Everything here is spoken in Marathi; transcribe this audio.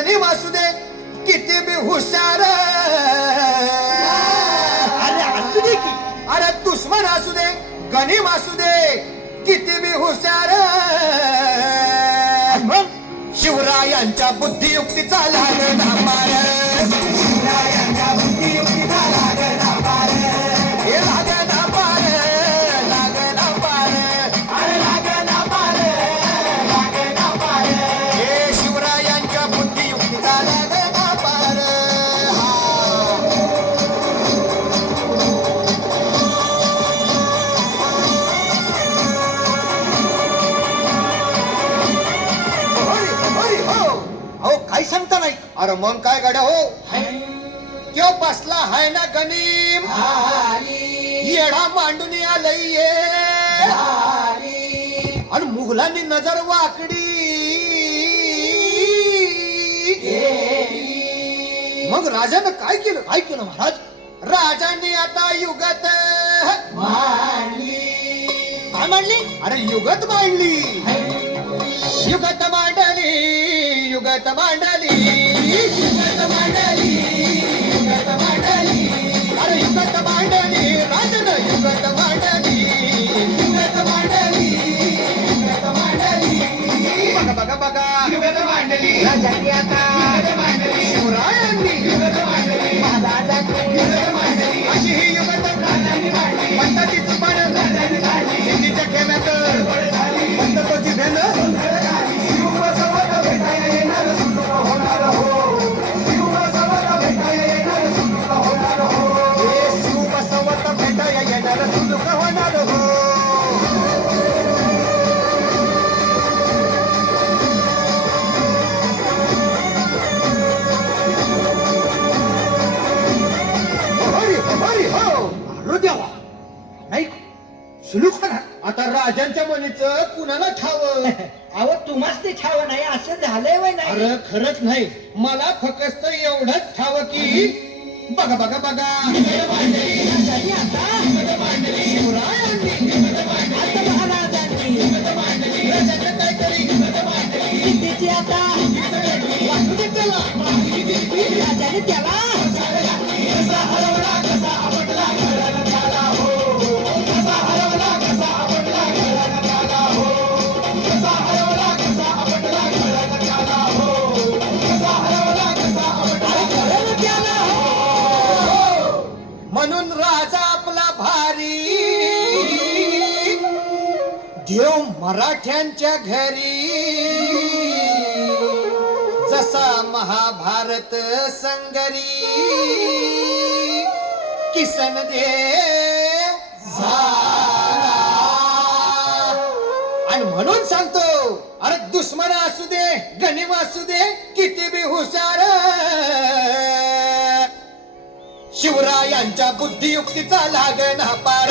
गनिम असू दे किती बी हुशार, अरे असू दे की. अरे दुश्मन असू दे गनिम असू दे किती बी हुशार. मग शिवरायांच्या बुद्धियुक्तीचा लागला पार, शिवरायांच्या बुद्धियुक्तीचा लागला पार, हे लागला पार, लागला पार, अरे लागला पार, लागला पार, हे शिवरायांच्या बुद्धियुक्तीचा लागला पार. अहो काय सांगता नाही. अरे मग काय गड्या हो, क्यों बसला हाय ना गनीम, येडा मांडून आलंय ये, आणि मुघलांनी नजर वाकडी, मग राजानं काय केलं? काय केलं महाराज? राजांनी आता युगत काय मांडली? अरे युगत मांडली, युगत मांडली, युगत मांडली, युगत मांडली, युगत मांडली, अरे युगत मांडली, राजानं युगत मांडली, युगत मांडली, युगत मांडली, बघा बघा बघा युगत मांडली, राजांनी आता युगत मांडली, शिवरायांनी युगत मांडली, महाराजांनी युगत मांडली, अशी ही युगत राजांनी मांडली, पंताची चुपाड राजांनी काढली, सिद्धीच्या खेम्यात पंततोची भेन नाही सुलूक होणार. आता राजांच्या मनीचं कुणाला ठाव? अहो तुम्हाच ते ठाव नाही असं झालंय वय नाही. अरे खरंच नाही, मला फक्त एवढंच ठाव की बघा बघा बघा राजांनी आता शिवरायांनी आता महाराजांनी राजांना काहीतरी सिद्धीची आता वाटू दे त्याला. राजाने त्याला म्हणून राजा आपला भारी, देव मराठ्यांच्या घरी, जसा महाभारत संगरी, किसन देव झाला. आणि म्हणून सांगतो, अरे दुश्मन असू दे गनिम असू दे किती बी हुशार, शिवरायांच्या बुद्धियुक्तीचा लागना पार.